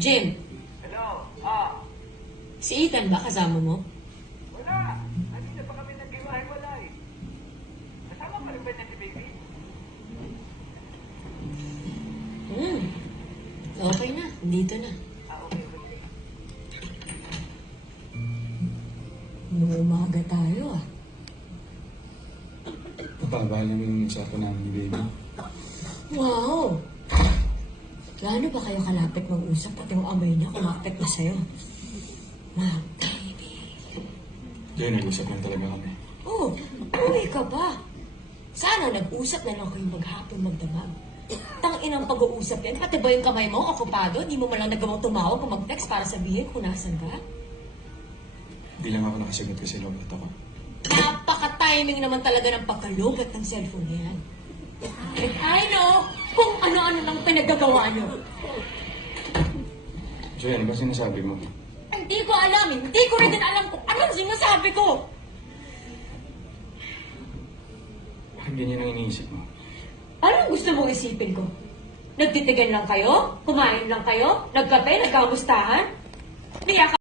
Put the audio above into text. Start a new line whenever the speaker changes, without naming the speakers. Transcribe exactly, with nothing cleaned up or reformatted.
Jim,
Hello? Ah,
si Ethan ba kasama mo?
wala. Hindi na pa kami nag-iwahiwalay. Kasama pa rin ba niya si baby?
Hmm. Okay na. Dito na.
Ah, okay, okay.
Nung umaga tayo ah.
Mababa lang yung usapan namin ni baby.
Wow! Gaano ba kayo kalapit mag-usap pati yung amoy niya kumapit na sa'yo? Wow, baby.
Kaya nag-usap lang talaga kami.
Oh, uwi ka ba? Sana nag-usap na lang kayo maghapon magdamag. Tang-inang pag-uusap yan. Pati ba yung kamay mo okupado? Di mo man lang nagawang tumawag o mag-text para sabihin kung nasan ka?
Hindi lang ako nakasagot kasi lobat ako.
Napaka-timing naman talaga ng pagkalugat ng cellphone niya. And I know kung ano-ano lang pinagagawa niyo.
So yan, ba sinasabi mo?
Hindi ko alam. Hindi ko rin din alam kung anong sinasabi ko.
Bakit ganyan ang iniisip mo?
Anong gusto mong isipin ko? Nagtitigan lang kayo? Kumain lang kayo? Nagkape? Nagkamustahan? Niya